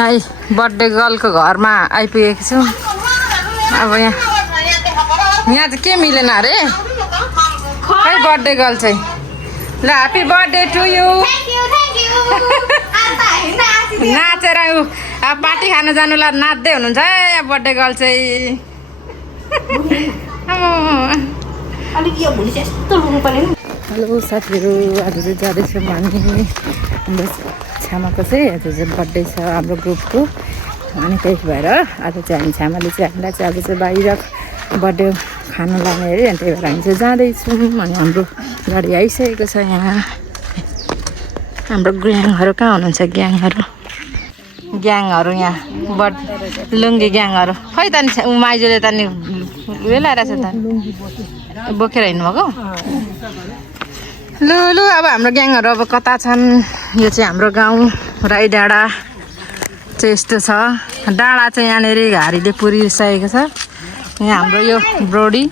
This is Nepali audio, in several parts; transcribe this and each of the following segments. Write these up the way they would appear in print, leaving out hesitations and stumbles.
यहाँ बर्थडे गर्लको घरमा आइपुगेको छु। अब यहाँ चाहिँ के मिलेन अरे खै बर्थडे गर्ल चाहिँ। ल ह्याप्पी बर्थडे टु यु। नाचेर अब पार्टी खान जानु ल नाच्दै हुनुहुन्छ है बर्थडे गर्ल चाहिँ। हेलो साथीहरू, आज चाहिँ जाँदैछौँ हामी हाम्रो छ्यामाको चाहिँ आज चाहिँ बर्थडे छ हाम्रो ग्रुपको। अनि त्यही भएर आज चाहिँ हामी छ्यामाले चाहिँ हामीलाई चाहिँ आज चाहिँ बाहिर बर्थडे खानु लाने अरे। अनि त्यही भएर हामी चाहिँ जाँदैछौँ। अनि हाम्रो गाडी आइसकेको छ। यहाँ हाम्रो ग्याङहरू कहाँ हुनुहुन्छ? ग्याङहरू यहाँ लुङ्गी ग्याङहरू खै त माइजूले त नि उयो लगाएर छ त बोकेर हिँड्नुभएको। लु लु अब हाम्रो ग्याङहरू अब कता छन्? यो चाहिँ हाम्रो गाउँ राई डाँडा चाहिँ यस्तो छ। डाँडा चाहिँ यहाँनिर घारीले पुरिसकेको छ। यहाँ हाम्रो यो ब्रोडी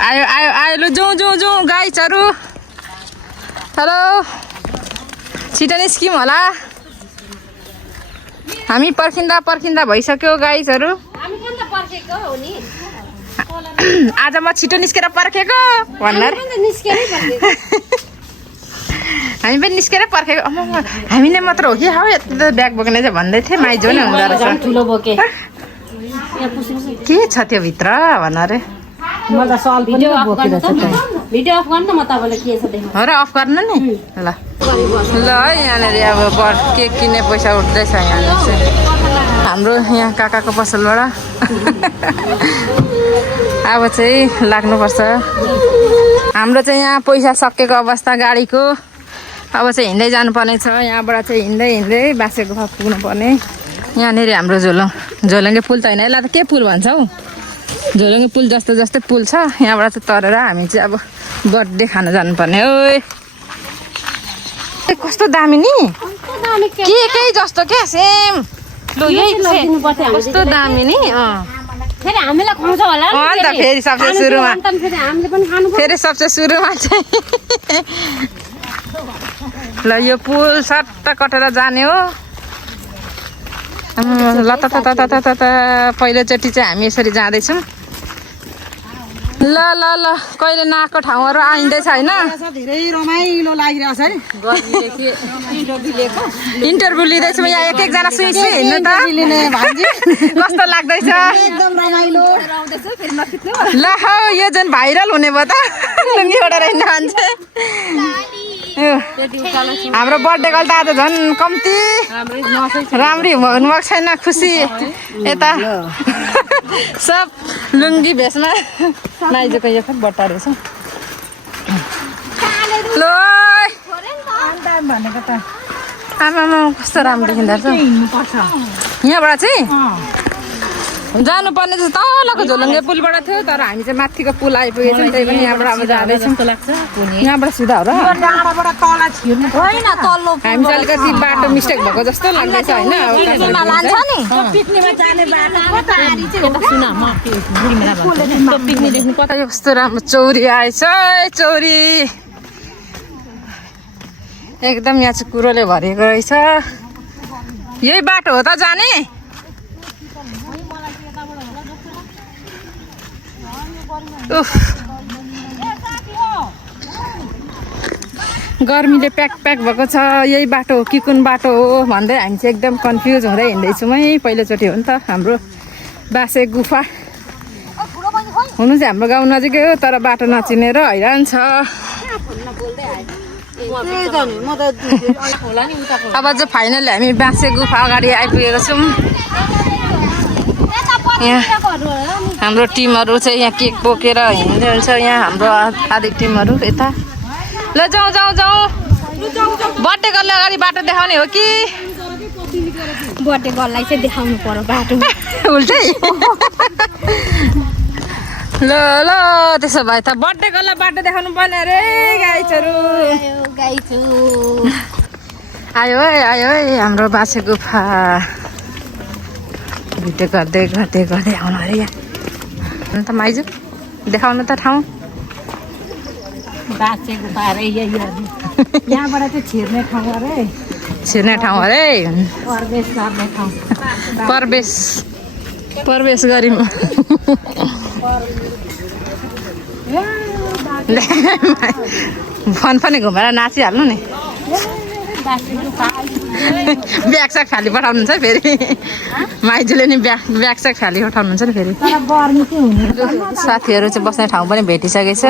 आयो आयो आयो। लु जाउँ जाउँ जाउँ गाइजहरू। हेलो छिटो निस्क्यौँ होला। हामी पर्खिँदा पर्खिँदा भइसक्यो गाइजहरू। आज म छिटो निस्केर पर्खेको भन्दा हामी पनि निस्केर पर्खेको। हामीले मात्र हो कि हौ यस्तो ब्याग बोक्ने चाहिँ भन्दै थिएँ। माइजो नै हुँदो रहेछ। के छ त्यो भित्र भन अरे। भिडियो अफ गर्नु न, म तपाईँलाई के छ देखाउँ। हो र अफ गर्नु नि। ल ल है यहाँनिर अब केक किन्ने पैसा उठ्दैछ यहाँनिर चाहिँ हाम्रो यहाँ काकाको पसलबाट। अब चाहिँ लाग्नुपर्छ। हाम्रो चाहिँ यहाँ पैसा सकेको अवस्था गाडीको। अब चाहिँ हिँड्दै जानुपर्ने छ। यहाँबाट चाहिँ हिँड्दै हिँड्दै बासे गुफा पुग्नुपर्ने। यहाँनिर हाम्रो झोलङ्गे पुल त होइन, यसलाई त के पुल भन्छ हौ? झोलङ्गे पुल जस्तो जस्तै पुल छ। यहाँबाट चाहिँ तरेर हामी चाहिँ अब बर्थडे खान जानुपर्ने। ओए कस्तो दामी नि, केकै जस्तो क्या सेम। लु यही कस्तो दामी नि। फेरि हामीलाई खुवाउँछ होला नि त। फेरि सबसे सुरुमा चाहिँ ल यो पुल सट्ट कटेर जाने हो। ल त पहिलोचोटि चाहिँ हामी यसरी जाँदैछौँ। ल ल ल कहिले नआएको ठाउँहरू आइँदैछ होइन। धेरै रमाइलो लागिरहेछ है। इन्टरभ्यू लिँदैछौँ यहाँ एक एकजना सुई हिँड्नु त कस्तो लाग्दैछ? एकदम रमाइलो। ल हौ यो झन् भाइरल हुने भयो त लुङ्गी ओढेर हिँड्न मान्छे। हाम्रो बर्थडे गर्ल त आज झन् कम्ती राम्री हुनुभएको छैन। खुसी यता सब लुङ्गी भेषमा माइजोको यो खै बट्टा रहेछ। ल भनेको त आमामा कस्तो राम्रो देखिँदो रहेछ। यहाँबाट चाहिँ जानुपर्ने चाहिँ तलको झोलङ्गे पुलबाट थियो, तर हामी चाहिँ माथिको पुल आइपुगेछौँ। त्यही पनि यहाँबाट अब जाँदैछौँ। यहाँबाट सिधा हो र? डाँडाबाट तल छिर्नु होइन, तल्लो हामी चाहिँ अलिकति बाटो मिस्टेक भएको जस्तो लाग्दैछ होइन। पिकनिकमा जाने बाटो कस्तो राम्रो चौरी आएछ। चौरी एकदम यहाँ चाहिँ कुरोले भरिएको रहेछ। यही बाटो हो त जाने? गर्मीले प्याक प्याक भएको छ। यही बाटो हो कि कुन बाटो हो भन्दै हामी चाहिँ एकदम कन्फ्युज हुँदै हिँड्दैछौँ है। पहिलोचोटि हो नि त हाम्रो बासे गुफा हुनु चाहिँ हाम्रो गाउँ नजिकै हो, तर बाटो नचिनेर हैरान छ। अब चाहिँ फाइनली हामी बासे गुफा अगाडि आइपुगेको छौँ। यहाँ हाम्रो टिमहरू चाहिँ यहाँ केक बोकेर हिँड्दै हुन्छ। यहाँ हाम्रो आधी टिमहरू यता। ल जाउँ जाउँ जाउँ। बर्थडे गर्ल अगाडि बाटो देखाउने हो कि? बर्थडे गर्ललाई चाहिँ देखाउनु पर्यो बाटो उल्टै। ल ल त्यसो भए त बर्थडे गर्ल बाटो देखाउनु पर्ने अरे गाइजहरू। आयो है हाम्रो बासे गुफा। भिडियो गर्दै गर्दै गर्दै आउनु अरे यहाँ। अन्त माइजू देखाउनु त ठाउँ। बासे गुफा अरे यहाँबाट चाहिँ छिर्ने ठाउँ अरे। छिर्ने ठाउँ अरे प्रवेश गऱ्यौँ फन पनि घुमेर नाचिहाल्नु नि ब्यागस्याग खाली पठाउनुहुन्छ फेरि माइजूले नि ब्यागस्याग खाली पठाउनुहुन्छ नि फेरि साथीहरू चाहिँ बस्ने ठाउँ पनि भेटिसकेछ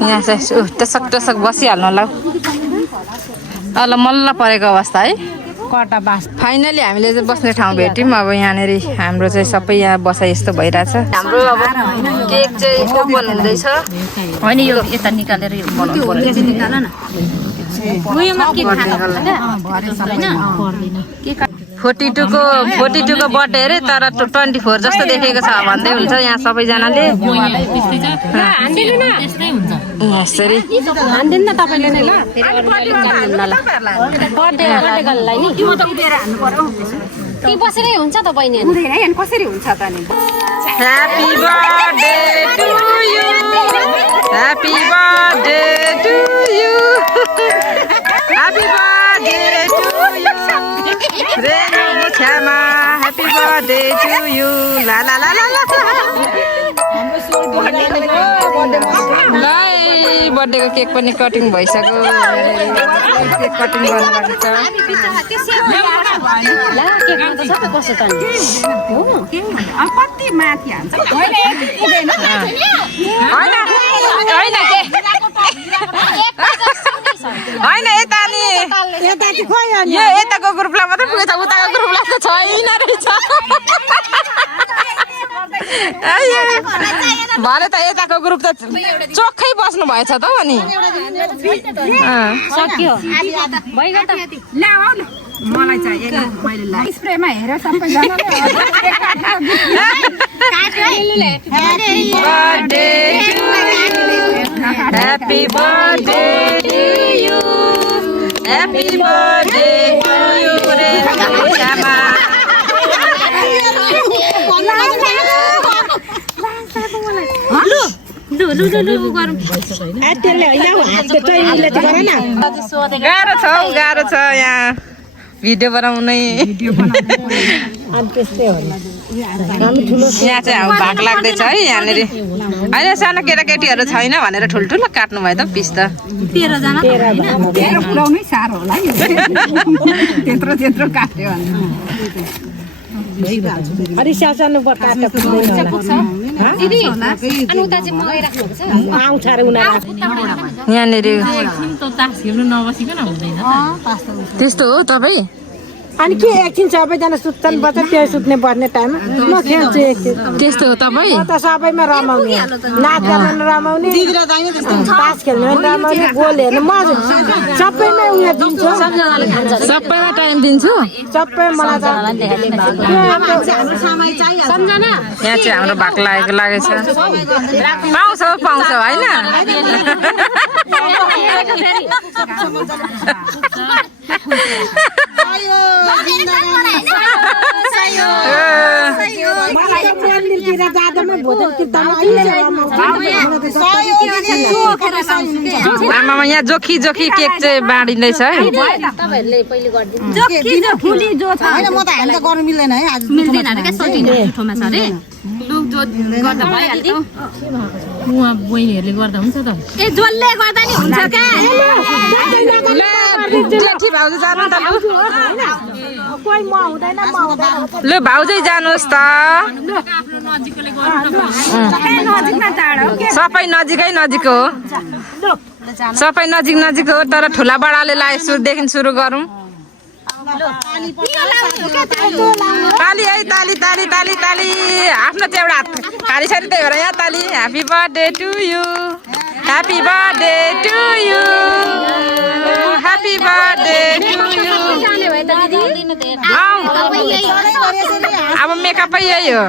यहाँ चाहिँ टसक टसक बसिहाल्नु होला अल मल्ल परेको अवस्था है फाइनली हामीले चाहिँ बस्ने ठाउँ भेट्यौँ अब यहाँनिर हाम्रो चाहिँ सबै यहाँ बसाइ यस्तो भइरहेछ हाम्रो अब केक चाहिँ ओपन हुँदैछ होइन यो यता निकालेर यो बनाउनु पर्यो निकाल न उयोमा के खानु पर्दैन 42 को बर्थडे अरे तर 24 जस्तो देखेको छ भन्दै हुन्छ यहाँ सबैजनाले यसरी हान्दिन न तपाईँले नै ल बर्थडे गर्नलाई नि ती बसेरै हुन्छ त बहिनी हुँदैन हैन कसरी हुन्छ त नि happy birthday to you happy birthday to you happy birthday to you Renu छ्यामा ह्यापी बर्थडे टु यु ला ला ला ला बर्थडेको केक पनि कटिङ भइसक्यो केक कटिङ गर्नु छ होइन यता नि यो यताको ग्रुपलाई मात्रै पुगेछ उताको ग्रुपलाई त छैन रहेछ भरे त यताको ग्रुप त चोखै बस्नु भएछ त अनि सक्यो मलाई चाहिए मैले स्प्रेमा हेरेर सबैजनाले Happy birthday to you. Happy birthday to you. Rama. गाह्रो छ यहाँ भिडियो बनाउनै यहाँ चाहिँ अब भाग लाग्दैछ है यहाँनिर होइन सानो केटाकेटीहरू छैन भनेर ठुल्ठुलो काट्नु भयो त पिस त 13 जना पुऱ्याउनै साह्रो होला नि त्यत्रो काट्यो अनि सानो बटाटा दिदी अनि उता चाहिँ मगाइराख्नु पर्छ आउँछ रे उनीहरु यहाँनिर त तास खेल्नु नबसिकन हुँदैन त्यस्तो हो तपाईँ अनि के एकछिन सबैजना सुत्छन् बच्च त्यो सुत्ने पर्ने टाइम म खेल्छु एकछिन त्यस्तो हो तपाईँ त सबैमा रमाउने नाच गर्न रमाउने तास खेल्नु रमाउने गोल हेर्नु म सबैमा उयो दिन्छु सबैमा टाइम दिन्छु सबै मलाई सम्झना यहाँ चाहिँ हाम्रो भाग लागेको पाउँछ होइन आमामा यहाँ जोखी जोखी केक चाहिँ बाँडिँदैछ है तपाईहरुले पहिले गर्दिनु म त हामी त गर्नु मिल्दैन है आज मिल्दैन अरे के सटिने ठोमा छ रे लुक जो गर्दा भइहाल्यो उहाँ बहिनीहरुले गर्दा हुन्छ त ए जसले गर्दा नि हुन्छ के जेठी भाउजू जानु त कोही म हुँदैन ल भाउजै जानुहोस् त सबै नजिकै नजिक हो सबै नजिक हो तर ठुला बडाले लाए सुरुदेखि सुरु गरौँ ताली है ताली ताली ताली ताली आफ्नो चाहिँ एउटा हात खाली छैन त्यही भएर यहाँ ताली happy birthday to you happy birthday to you happy birthday to you अब मेकअपै यही हो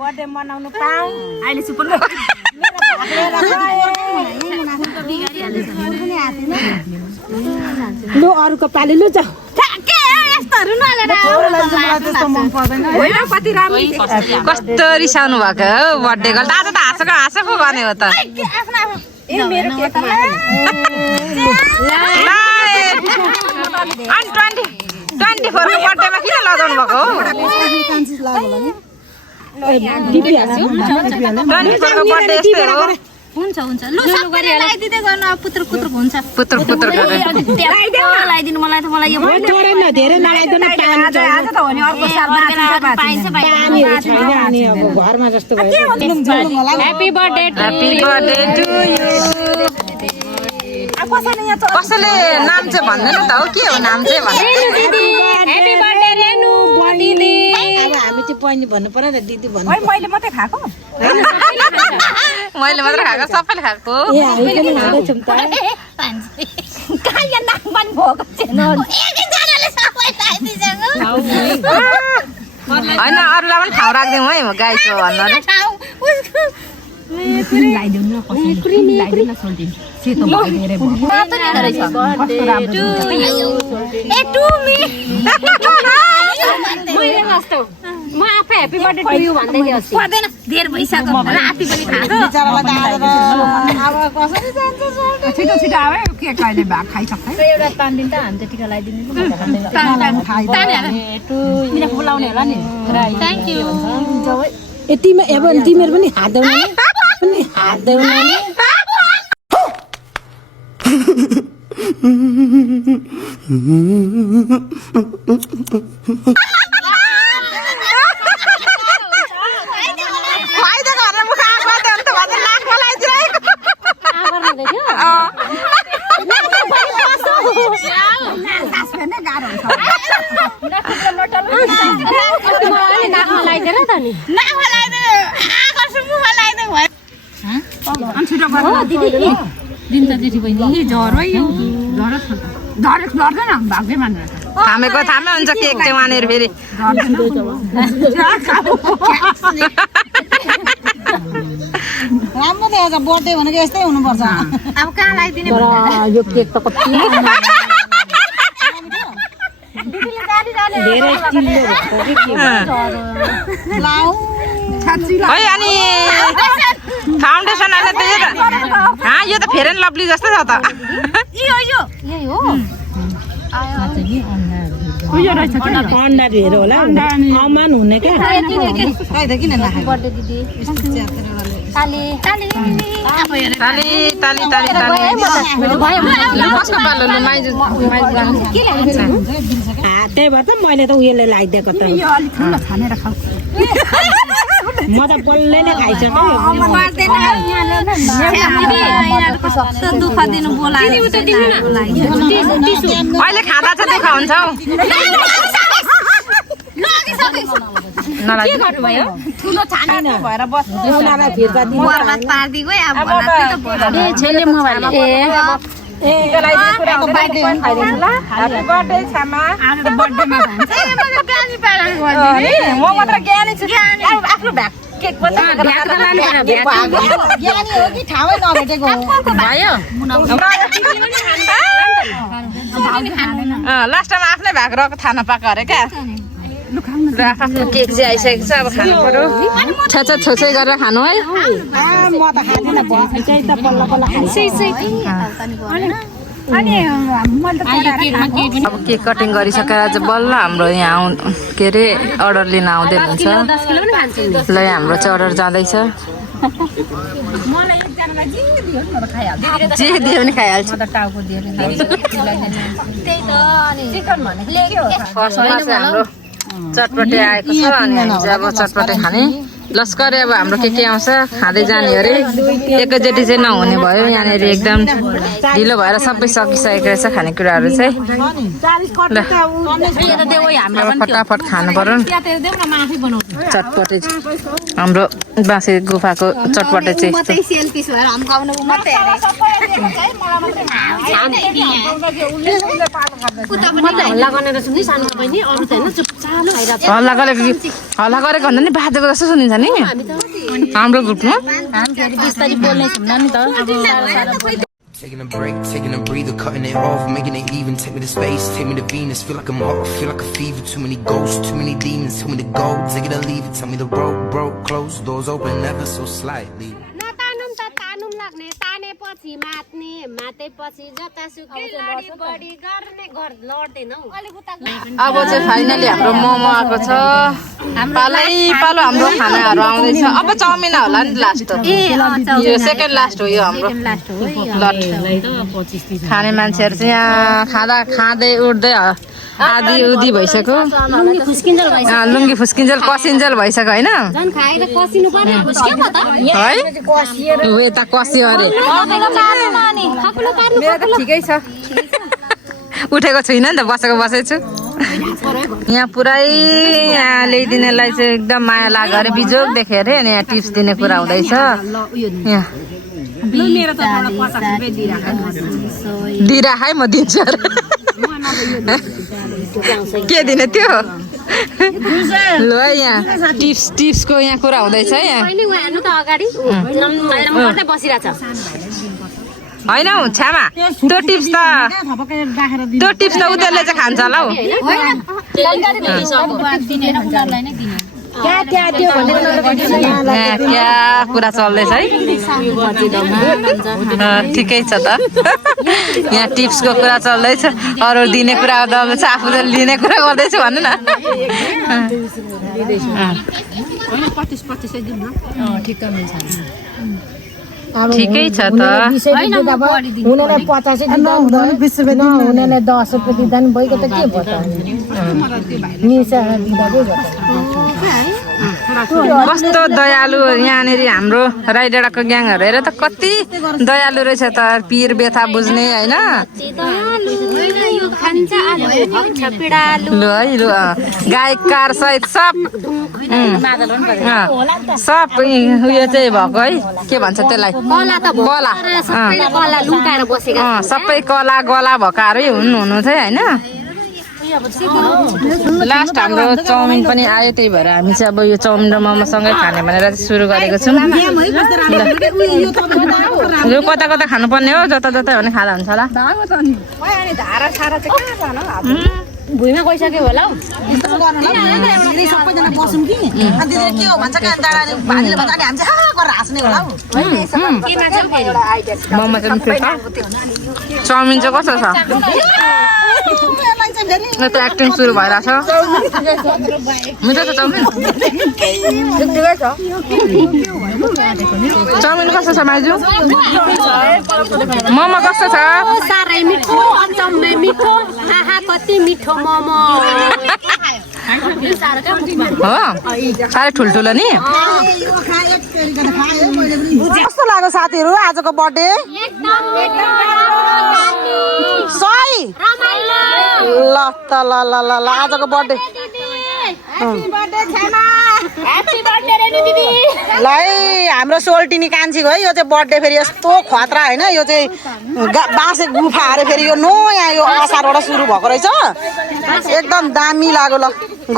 बर्थडे मनाउनु पाऊँ अहिले सुपर लु अरूको पाली लु जाऊ के यस्तो कस्तो रिसाउनु भएको हो बर्थडे गर्ल आज त हाँसेको गर्ने हो त 24 को बर्थडेमा किन लगाउनु भएको हो 24 को बर्थडे यस्तै हो हुन्छ लु सबै लगाइदिदै गर्न पुत्र हुन्छ पुत्र लगाइदिनु मलाई त मलाई यो धेरै लगाइदिनु आज त हो नि अर्को साल पाइन्छ छैन अनि अब घरमा जस्तो भयो ह्यापी बर्थडे टु यु कसैले नाम चाहिँ भन्दैन त हो के हो नाम चाहिँ भन्नु ह्यापी बर्थडे रेनु दिदी अब हामी चाहिँ बहिनी भन्नु पर्यो नि दिदी भन्नु मैले मात्रै खाएको मैले मात्र खाएको सबैले खाएको ए हामी पनि खाँदैछौँ त कहाँ नाम पनि भएको छैन एकजनाले सबै खाइदिन्छ होइन अरूलाई पनि ठाउँ राखिदिउँ है म गाई छु भन्नु अरे म आफै ह्यापी बर्थडे टु यु भन्दै थिएँ अस्ति पर्दैन धेर भइसक्यो राति पनि खाएको अब कसरी जान्छ छिटो आवे के कहिले भा खाइसक्छ एउटा तान्दिन त हामी त टिका लगाइदिनु मिना बोलाउने होला नि थ्याङ्क यू ए तिमीहरू पनि हात देउन थामेको थामे हुन्छ केक चाहिँ वहाँनिर फेरि राम्रो देखेछ बर्थडे भनेको यस्तै हुनुपर्छ अब कहाँ लगाइदिने यो केक त कति धेरै चिल्लो है अनि फाउन्डेसन होइन त यो त फेयर एन्ड लभली जस्तो छ त यही हो अन्डा धेरै होला अमान हुने क्या किन बर्थडे दिदी ताली कसको पालो माइजु त्यही भएर त मैले त उयोले लगाइदिएको त म त बल्लै नै खाइसक्यो दुःख दिनु बोलाएर अहिले खाँदा चाहिँ दुःख हुन्छ हौ ठुलो छाना भएर उनीहरूलाई फिर्ता दिनु बर्बाद पारिदिएको अब लास्ट टाइम आफ्नै भएको रहेको थाहा नपाएको अरे क्या आफ्नो केक चाहिँ आइसकेको छ अब खानु पर्यो छेउछै गरेर खानु है म त खाँदिनँ चाहिँ त बल्ल बल्ल अब केक कटिङ गरिसकेर चाहिँ बल्ल हाम्रो यहाँ के अरे अर्डर लिन आउँदै हुन्छ ल हाम्रो चाहिँ अर्डर जाँदैछ जे दियो भने खाइहाल्छ फर्स्टमा चाहिँ हाम्रो चटपटे आएको छ अनि अब चटपटे खाने लस्करै अब हाम्रो के आउँछ खाँदै जाने अरे एकैचोटि चाहिँ नहुने भयो यहाँनिर एकदम ढिलो भएर सबै सकिसकेको रहेछ खानेकुराहरू चाहिँ ल फटाफट खानु पर्यो चटपटे हाम्रो बाँसे गुफाको चटपटे चाहिँ हल्ला गरेको भन्दा नि बाजेको जस्तो सुनिन्छ नि हाम्रो ग्रुपमा Taking a break, taking a breather, cutting it off, making it even. Take me to space, take me to Venus. Feel like I'm hot, feel like a fever. Too many ghosts, too many demons. Tell me to go, take it or leave it. Tell me the road broke, close, doors open ever so slightly. पछि मात्ने मातेपछि जतासुकै लडी बढी गर्ने घर लड्दैनौ अब चाहिँ फाइनली हाम्रो मोमो आएको छ पालै पालो हाम्रो खानाहरू आउँदैछ अब चाउमिन होला नि लास्ट यो सेकेन्ड लास्ट हो यो हाम्रो खाने मान्छेहरू चाहिँ यहाँ खाँदै उठ्दै आदि उदी भइसक्यो लुङ्गी फुस्किन्जेल कसिन्जेल भइसक्यो होइन है यता कस्यो अरे ठिकै छ उठेको छुइनँ नि त बसेको छु यहाँ पुरै यहाँ ल्याइदिनेलाई चाहिँ एकदम माया लाग्यो अरे बिजोग देख्यो अरे अनि यहाँ टिप्स दिने कुरा हुँदैछ यहाँ दिइराख है म दिन्छु अरे के दिने त्यो ल है यहाँ टिप्सको यहाँ कुरा हुँदैछ है यहाँ होइन हौ छ्यामा त्यो टिप्स त उनीहरूले चाहिँ खान्छ होला हौ क्या कुरा चल्दैछ है ठिकै छ त यहाँ टिप्सको कुरा चल्दैछ अरू दिने कुरा गर्दैछ आफूले लिने कुरा गर्दैछु भन्नु न ठिकै छ त उनीहरूलाई 50 दिँदा उनीहरूलाई 10 रुपियाँ दिँदा नि भइगयो त के कस्तो दयालु यहाँनिर हाम्रो राईडाँडाको ग्याङहरू हेर त कति दयालु रहेछ त पिर व्यथा बुझ्ने होइन लु है लु गाई कार सहित सब उयो चाहिँ भएको है के भन्छ त्यसलाई कला सबै कला गला भएकाहरू हुनु चाहिँ होइन लास्ट हाम्रो चाउमिन पनि आयो त्यही भएर हामी चाहिँ अब यो चाउमिन र मोमोसँगै खाने भनेर सुरु गरेको छौँ यो कता कता खानुपर्ने हो जता जता भने खाँदा हुन्छ होला भुइँमा गइसक्यो होला हौ सबैजना बसौँ कि अनि के हो भन्छ क्या भानीले भन्छ अनि हामी चाहिँ गरेर हाँस्ने होला हौ मोमो चाहिँ चाउमिन चाहिँ कस्तो छ त एक्टिङ सुरु भइरहेछ मिठो छ चाउमिन चाउमिन कस्तो छ माइजू मोमो कस्तो छ साह्रै मिठो अचम्मै मिठो आहा कति मिठो मोमो हो साह्रै ठुल्ठुलो नि कस्तो लाग्यो साथीहरू आजको बर्थडे ल त ल ल ल ल आजको बर्थडे ल है हाम्रो सोल्टिनी कान्छीको है यो चाहिँ बर्थडे फेरि यस्तो खतरा होइन यो चाहिँ बाँसे गुफा अरे फेरि यो नयाँ यो असारबाट सुरु भएको रहेछ एकदम दामी लाग्यो ल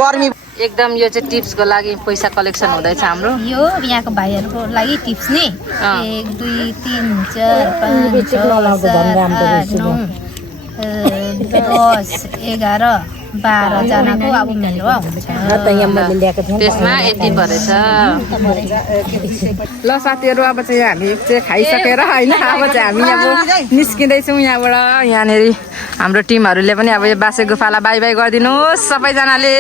गर्मी एकदम यो चाहिँ टिप्सको लागि पैसा कलेक्सन हुँदैछ हाम्रो यो यहाँको भाइहरूको लागि टिप्स नि 1 2 3 4 5 6 7 8 9 10 11 12 जनाको अब मेरो हुन्छ त्यसमा यति परेछ ल साथीहरू अब चाहिँ हामी चाहिँ खाइसकेर होइन अब चाहिँ हामी अब निस्किँदैछौँ यहाँबाट यहाँनिर हाम्रो टिमहरूले पनि अब यो बासे गुफालाई बाई बाई गरिदिनुहोस् सबैजनाले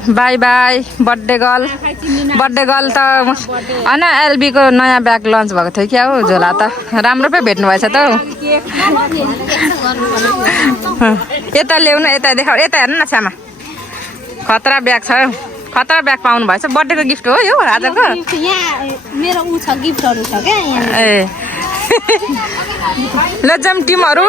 बाई बाई बर्थडे गर्ल त होइन एलबीको नयाँ ब्याग लन्च भएको थियो क्या हो झोला त राम्रो पो भेट्नु भएछ त हौ यता ल्याउनु यता देखाउ यता हेर्नु न छ्यामा खतरा ब्याग छ खतरा ब्याग पाउनु भएछ बर्थडेको गिफ्ट हो यो आजको मेरो उ छ गिफ्टहरु छ के ए ल जाम टिमहरु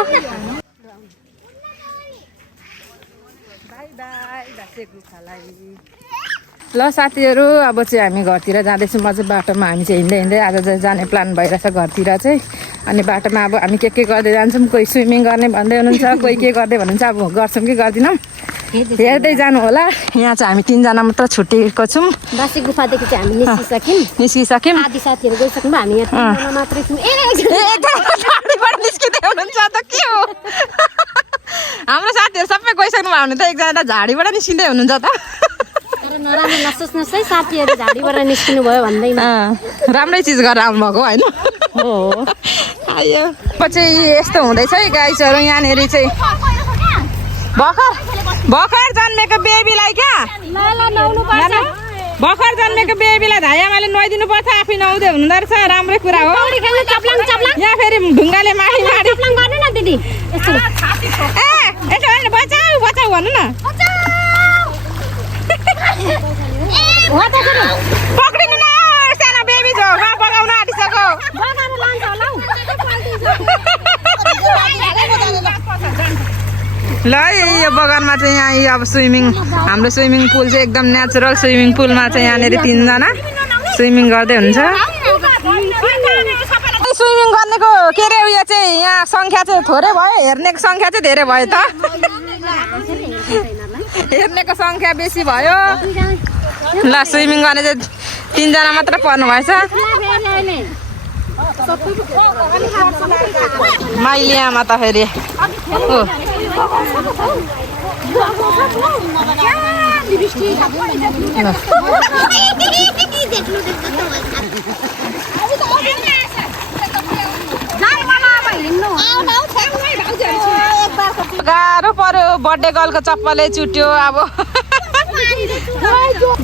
ल साथीहरू अब चाहिँ हामी घरतिर जाँदैछौँ म चाहिँ बाटोमा हामी चाहिँ हिँड्दै हिँड्दै आज चाहिँ जाने प्लान भइरहेछ घरतिर चाहिँ अनि बाटोमा अब हामी के गर्दै जान्छौँ कोही स्विमिङ गर्ने भन्दै हुनुहुन्छ कोही के गर्दै भन्नुहुन्छ अब गर्छौँ कि गर्दैनौँ हेर्दै जानु होला यहाँ चाहिँ हामी 3 जना मात्र छुट्टिएको छौँ बासे गुफादेखि चाहिँ हामी निस्किसक्यौँ आदि साथीहरू गइसक्नु हामी यहाँ 3 जना मात्रै छौँ निस्किँदै हुनुहुन्छ त के हो हाम्रो साथीहरू सबै गइसक्नु भयो भने त एकजना झाडीबाट निस्किँदै हुनुहुन्छ त नराम्रो नसोच्नुहोस् है साथीहरू झाडीबाट निस्किनु भयो भन्दैन राम्रै चिज गरेर आउनुभएको होइन हो आयो पछि यस्तो हुँदैछ है गाइसहरू यहाँनिर चाहिँ भर्खर जन्मेको बेबीलाई क्या भर्खर जन्मेको बेबीलाई धाइआमाले नुहाइदिनु पर्छ आफै नुहाउँदै हुनुहुँदो रहेछ राम्रै कुरा हो यहाँ फेरि ढुङ्गाले माथि यसो होइन बचाऊ बचाऊ भन्नु न पक्रिनु न सानो बेबी छ बगाउन आँटिसक्यो ल यो बगानमा चाहिँ यहाँ अब स्विमिङ हाम्रो स्विमिङ पुल चाहिँ एकदम नेचुरल स्विमिङ पुलमा चाहिँ यहाँनिर 3 जना स्विमिङ गर्दै हुन्छ स्विमिङ गर्नेको के अरे उयो चाहिँ यहाँ सङ्ख्या चाहिँ थोरै भयो हेर्नेको सङ्ख्या चाहिँ धेरै भयो त हेर्नेको सङ्ख्या बेसी भयो ल स्विमिङ गर्ने चाहिँ 3 जना मात्र पर्नु भएछ माइली आमा त फेरि हो गाह्रो पर्यो बर्थडे गर्लको चप्पलै चुट्यो अब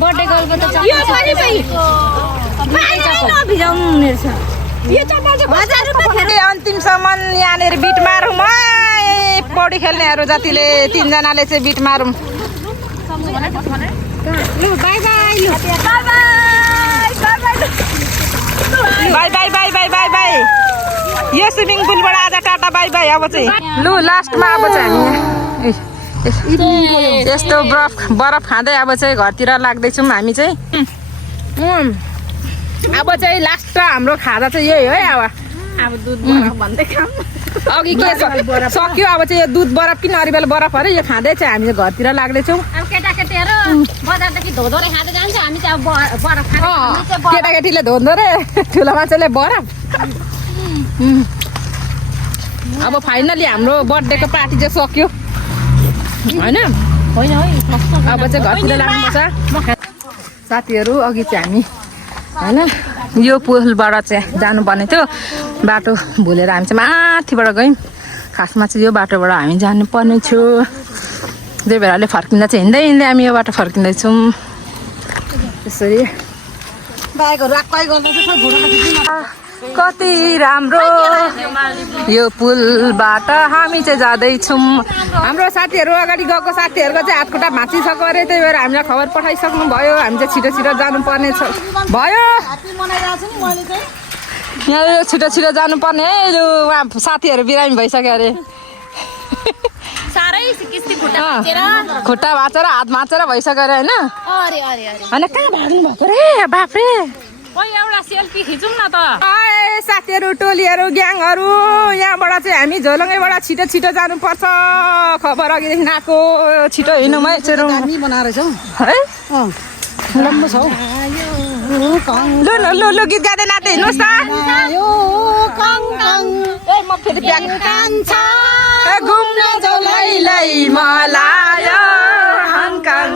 बर्थडे गर्लको त अन्तिमसम्म यहाँनिर बिट मारौँ पौडी खेल्नेहरू जतिले 3 जनाले चाहिँ बिट मारौँ by by by by by by यो स्विमिङ पुलबाट आज टाटा बाई बाई अब चाहिँ लु लास्टमा अब चाहिँ हामी यस्तो बरफ खाँदै अब चाहिँ घरतिर लाग्दैछौँ हामी चाहिँ अब चाहिँ लास्ट हाम्रो खाजा चाहिँ यही हो है अब दुध बरफ भन्दै खाऊँ अघि के सक्यो अब चाहिँ यो दुध बरफ कि नरिवल बरफ अरे यो खाँदै चाहिँ हामी घरतिर लाग्दैछौँ अब केटाकेटीहरू बजारदेखि धोधोरे खाँदै जान्छ हामी चाहिँ अब बरफ केटाकेटीले धोँदो रे ठुलो मान्छेले बरफ अब फाइनली हाम्रो बर्थडेको पार्टी चाहिँ सक्यो होइन अब चाहिँ घरतिर लाग्नुपर्छ साथीहरू अघि चाहिँ हामी होइन यो पुलबाट चाहिँ जानुपर्ने थियो बाटो भुलेर हामी चाहिँ माथिबाट गयौँ खासमा चाहिँ यो बाटोबाट हामी जानुपर्ने थियो त्यही भएर अहिले फर्किँदा चाहिँ हिँड्दै हिँड्दै हामी यो बाटो फर्किँदैछौँ त्यसरी कति राम्रो यो पुलबाट हामी चाहिँ जाँदैछौँ हाम्रो साथीहरू अगाडि गएको साथीहरूको चाहिँ हातखुट्टा भाँचिसक्यो अरे त्यही भएर हामीलाई खबर पठाइसक्नु भयो हामी चाहिँ छिटो छिटो जानुपर्ने भयो यहाँ यो छिटो छिटो जानुपर्ने यो उहाँ साथीहरू बिरामी भइसक्यो अरे खुट्टा भाँचेर हात भाँचेर भइसक्यो अरे होइन होइन कहाँ भाग्नु भएको रे बाफ्रे एउटा सेल्फी खिचौँ न त साथीहरू टोलीहरू ग्याङहरू यहाँबाट चाहिँ हामी झोलङ्गैबाट छिटो छिटो जानुपर्छ खबर अघिदेखि आएको छिटो हिँडौँ है है राम्रो छ लु लु लु लु गीत गाँदै नाच्दै हिँड्नुहोस् त घुम्न जाऊ लै मलायो हङकङ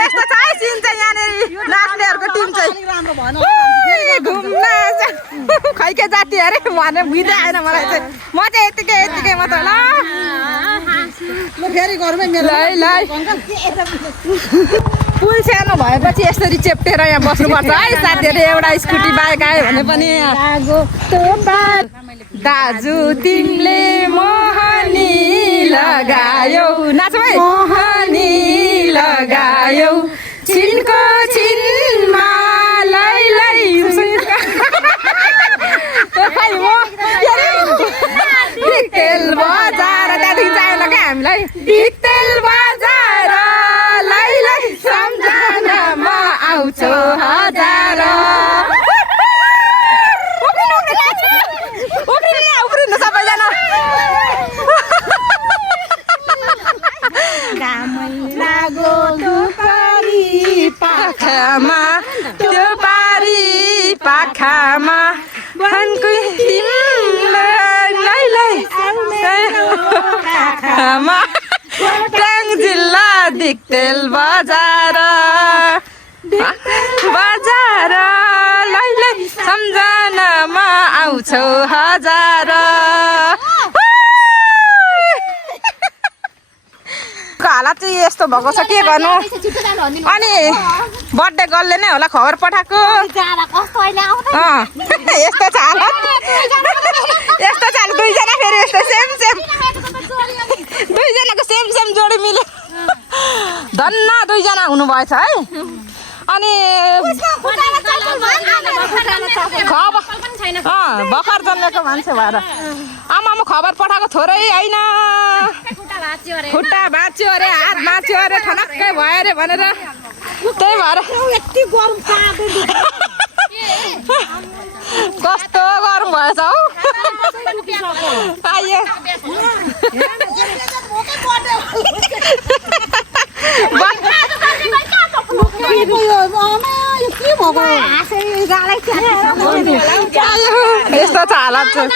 यस्तो छ है सिन चाहिँ यहाँनिर नाच्नेहरूको टिम चाहिँ घुम्न खै के जाति अरे भने बुझ्दै आएन मलाई चाहिँ म चाहिँ यतिकै मात्र ल फेरि घरमै मेरो पुल सानो भएपछि यसरी चेप्टेर यहाँ बस्नुपर्छ है साथीहरू एउटा स्कुटी बाइक आयो भने पनि दाजु तिमीले मोहनी लगायौ नाच भाइ मोहनी लगायौ छिनको छिनमा लै लै तेल बजार त्यहाँदेखि चाहिएन क्या हामीलाई तेल बजार लै लै सम्झनामा आउँछौ हजार उफ्रिनु सबैजना लागो पाखामा फन्कुई तिमीलाई पाखामा ट्याङ जिल्ला दिक्तेल बजार लैलै सम्झनामा आउँछौ हजार हालत चाहिँ यस्तो भएको छ के गर्नु अनि बर्थडे गर्लले नै होला खबर पठाएको यस्तो छ हालत दुईजना फेरि यस्तो सेम दुईजनाको सेम जोडी मिल्यो धन्न दुईजना हुनुभएछ है अनि भर्खर जन्मेको मान्छे भएर आमामा खबर पठाएको थोरै होइन खुट्टा भाँच्यो अरे हात भाँच्यो अरे ठनक्कै भयो अरे भनेर त्यही भएर कस्तो गरम भएछ हौ यस्तो छ हालत चाहिँ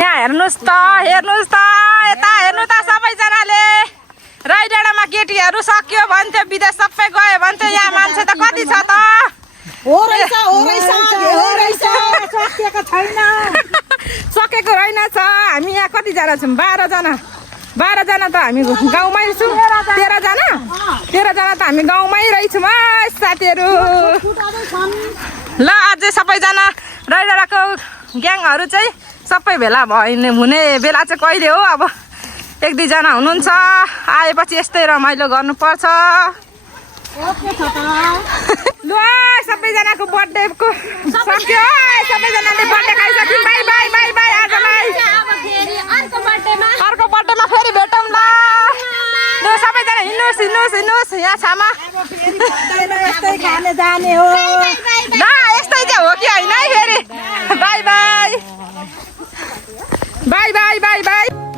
यहाँ हेर्नुहोस् त यता हेर्नु त सबैजनाले राई डाँडामा केटीहरू सक्यो भन्थ्यो विदेश सबै गयो भन्थ्यो यहाँ मान्छे त कति छ त सकेको रहेनछ हामी यहाँ कतिजना छौँ 12जना त हामी गाउँमै छौँ 13जना त हामी गाउँमै रहेछौँ साथीहरू ल अझै सबैजना राई डाँडाको ग्याङहरू चाहिँ सबै भेला हुने बेला चाहिँ कहिले हो अब 1-2 जना हुनुहुन्छ आएपछि यस्तै रमाइलो गर्नुपर्छ ल सबैजनाको बर्थडेको सक्यो सबैजनाले बर्थडे खाइसक्यो बाई आजलाई अर्को बर्थडेमा फेरि भेटौँ ल सबैजना हिँड्नुहोस् यहाँ छामा ल यस्तै चाहिँ हो कि होइन है फेरि बाई